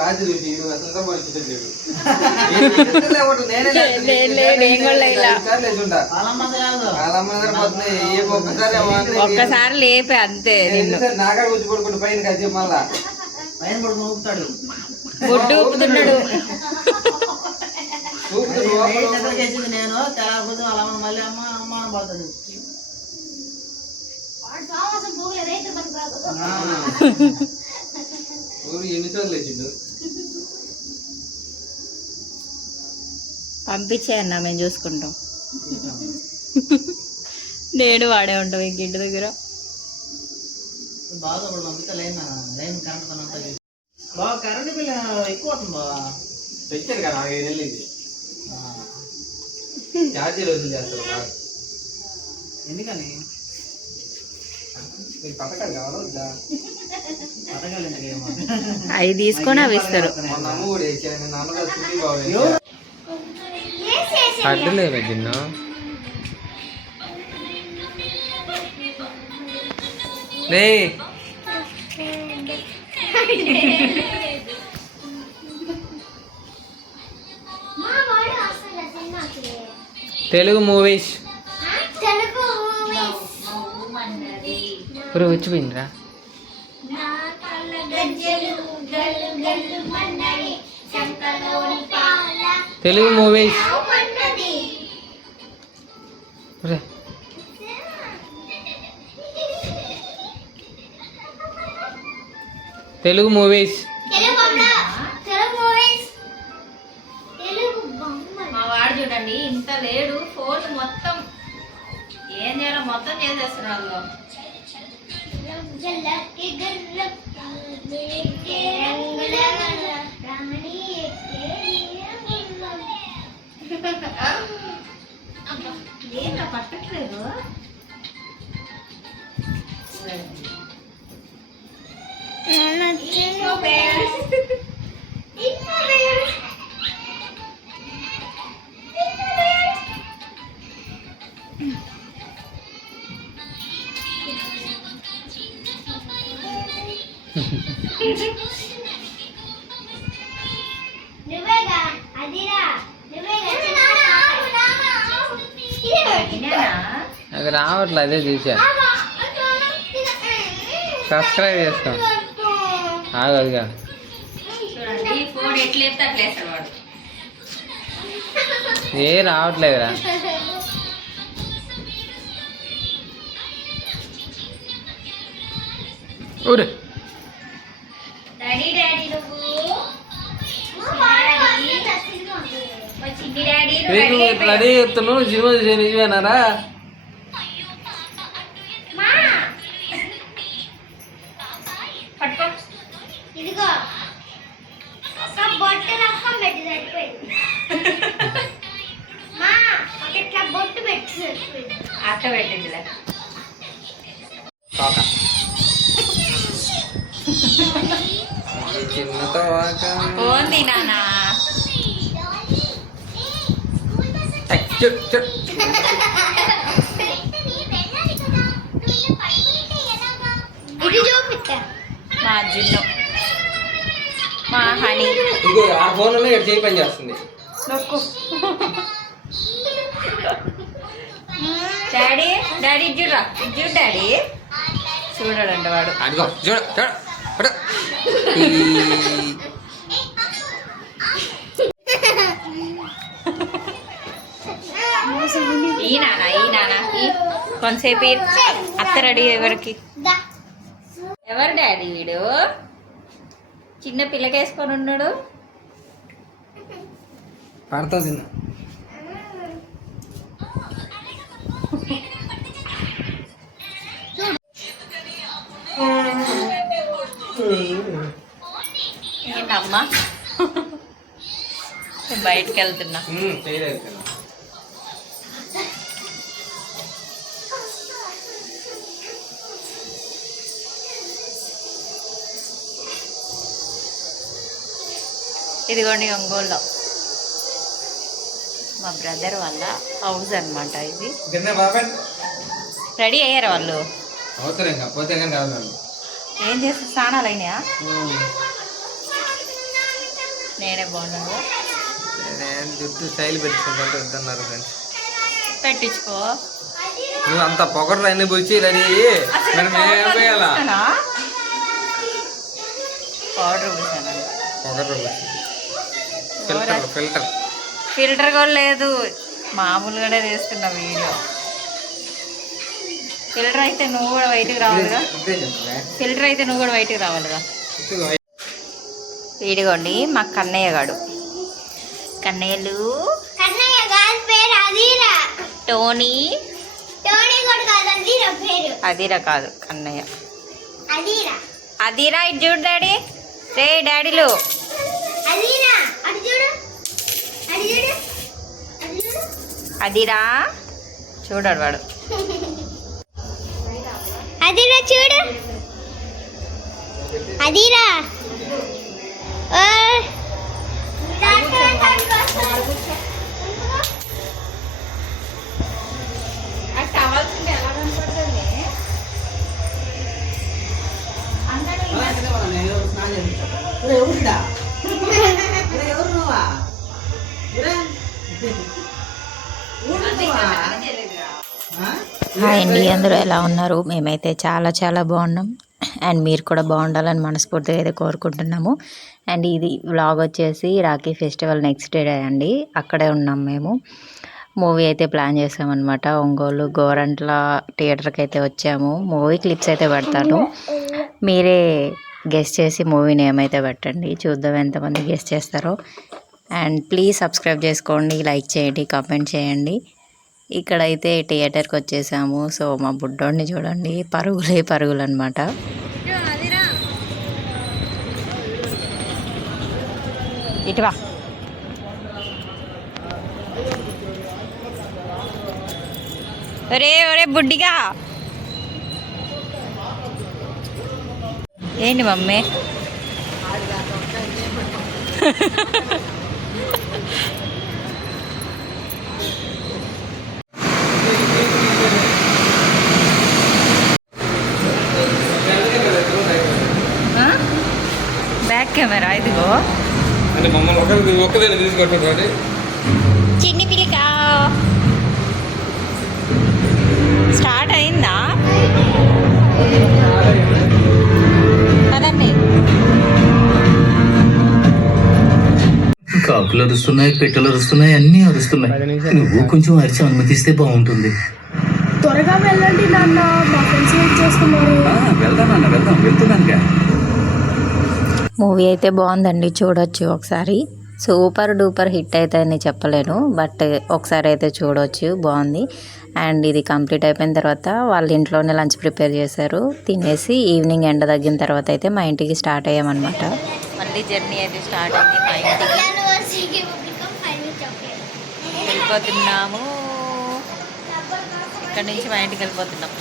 రాత్రి ఒక్కసారి లేపే అంతే. నాగాడు వచ్చి పడుకుంటే పైన కాదు మళ్ళా పైన పడుకుని ఊపుతాడు, బొడ్డు ఊపుతున్నాడు. నిద్రకేసింది నేను తెల్లబోతు అలా మళ్ళీ అమ్మ అమ్మ అని పోతాడు. ఎన్నిసార్లు లేచిండు. పంపించేయన్నా మేము చూసుకుంటాం. నేను వాడే ఉంటాం ఇంక ఇంటి దగ్గర. బాగా ఇప్పుడు పంపిస్తే లైన్ కరెంట్ పని అంతా బాగా కరెంట్ బిల్ ఎక్కువ అవుతుంది బాగా. తెచ్చారు కదా 5 నెలలు ఇది ఛార్జీలు వసూలు చేస్తారు బాగా. ఎందుకని మీకు పథకాలు కావాలా వద్దా? పథకాలు ఎందుకు అవి తీసుకొని అవి ఇస్తారు. మొన్న అమ్మ కూడా వేసాను. నిన్న అన్నగారు సుఖీ బాబు అడ్డులేదు గిన్నె రే. తెలుగు మూవీస్ ఇప్పుడు వచ్చిపోయిందిరా. తెలుగు మూవీస్ తెలుగు మూవీస్ మా వాడు చూడండి ఇంత లేడు, ఫోన్ మొత్తం ఏం చేయాలో మొత్తం చేసేస్తున్నాడు. ఏంటో పట్టట్లేదు. అది రావట్లే, అదే చూసా. సబ్స్క్రైబ్ చేస్తాం. అదిగా చూడండి ఫోన్ ఎట్లేస్తే అట్లేస్తాడు వాడు. ఏ రావట్లేదురా. ఊరే డాడీ డాడీ నువ్వు చిన్ని డాడీ రెడీ చెప్తున్నావు. సినిమా చూసే నిజమేనారా? ఇదిగో ఒక బొట్టు రకం పెట్టి సరిపోయింది. మా ఒక ఇట్లా బొట్టు పెట్టి సరిపోయింది. అక్క పెట్టిందిలే. చిన్నతో ఓంది నానా. ఇది చూపిస్తా మా జున్ను మా హనీ. ఇదిగో ఆ ఫోన్ లో ఇక్కడ చేయి పని చేస్తుంది. నొక్కు. డాడీ డాడీ చూడరా, చూడు డాడీ. చూడడంట వాడు. అదిగో చూడ చూడ ఈ నానా కొంతసేపు అత్త రెడీ. ఎవరికి ఎవరు డాడీ వీడు? చిన్న పిల్లకేసుకొని ఉన్నాడు. పడతా తిన్న ఏంటమ్మా బయటకు వెళ్తున్నా. ఇదిగోండి ఒంగోలులో మా బ్రదర్ వాళ్ళ హౌస్ అనమాట ఇది. రెడీ అయ్యారా వాళ్ళు? ఏం చేస్తా స్నానాలు అయినాయా? నేనే బాగున్నాను. నేను జుట్టు స్టైల్ పెట్టుకుంటే వద్దన్నారు ఫ్రెండ్స్. పెట్టించుకో. నువ్వు అంత పొగరు అన్ని వచ్చి రెడీ మనం ఏం పోయాలా పౌడర్ పూసాను. పొగరు ఫిల్టర్ ఫిల్టర్ ఫిల్టర్ కూడా లేదు, మామూలుగానే తీస్తున్నా వీడియో. ఫిల్టర్ అయితే నువ్వు కూడా బయటికి రావాలిగా. ఫిల్టర్ అయితే నువ్వు కూడా బయటికి రావాలిగా. వీడిగోండి మా కన్నయ్య గాడు. కన్నయ్యలు కన్నయ్య గారి పేరు అదీరా. టోనీ. టోనీ కూడా కాదు, అదీరా పేరు. అదిరా కాదు కన్నయ్య. అదీరా. అదిరా ఇటు చూడు డాడీ. రే డాడీలు అదీరా అటు చూడు. అటు చూడు. అటు చూడు. అదిరా చూడాడు వాడు. అదీరా చూడు. అదీరా. ఎవరుడా ఎవరు నువ్వా హాయ్ అండి, అందరూ ఎలా ఉన్నారు? మేమైతే చాలా చాలా బాగున్నాం. అండ్ మీరు కూడా బాగుండాలని మనస్ఫూర్తిగా అయితే కోరుకుంటున్నాము. అండ్ ఇది వ్లాగ్ వచ్చేసి రాఖీ ఫెస్టివల్ నెక్స్ట్ డే అండి. అక్కడే ఉన్నాం మేము. మూవీ అయితే ప్లాన్ చేసామన్నమాట. ఒంగోలు గోరంట్ల థియేటర్కి అయితే వచ్చాము. మూవీ క్లిప్స్ అయితే పెడతాను, మీరే గెస్ట్ చేసి మూవీ నేమ్ అయితే పెట్టండి. చూద్దాం ఎంతమంది గెస్ట్ చేస్తారో. అండ్ ప్లీజ్ సబ్స్క్రైబ్ చేసుకోండి, లైక్ చేయండి, కామెంట్ చేయండి. ఇక్కడైతే థియేటర్కి వచ్చేసాము. సో మా బుడ్డోడిని చూడండి, పరుగులే పరుగులు అనమాట. ఇటువా ఒరే ఒరే బుడ్డిగా. ఏంటి మమ్మీ? బ్యాక్ కెమెరా ఇదిగో. అంటే మమ్మల్ని ఒక్కదాన్ని తీసుకొట్టుకోండి. చిన్ని పిలిక స్టార్ట్ అయిందా? అదండి కాకులు అరుస్తున్నాయి, పెట్టెలు అరుస్తున్నాయి, అన్నీ అరుస్తున్నాయి. నువ్వు కొంచెం అరిచి అనుమతిస్తే బాగుంటుంది. త్వరగా వెళ్ళండి నాన్న, మా ఫ్రెండ్స్ వెయిట్ చేస్తున్నారు. వెళ్తున్నాను. మూవీ అయితే బాగుందండి, చూడొచ్చు ఒకసారి. సూపర్ డూపర్ హిట్ అయితే అని చెప్పలేను, బట్ ఒకసారి అయితే చూడొచ్చు, బాగుంది. అండ్ ఇది కంప్లీట్ అయిపోయిన తర్వాత వాళ్ళ ఇంట్లోనే లంచ్ ప్రిపేర్ చేశారు. తినేసి ఈవినింగ్ ఎండ తగ్గిన తర్వాత అయితే మా ఇంటికి స్టార్ట్ అయ్యామన్నమాట. మళ్ళీ జర్నీ అయితే స్టార్ట్ అయింది. మా ఇంటికి వెళ్ళిపోతున్నాము. ఇక్కడ నుంచి మా ఇంటికి వెళ్ళిపోతున్నాం.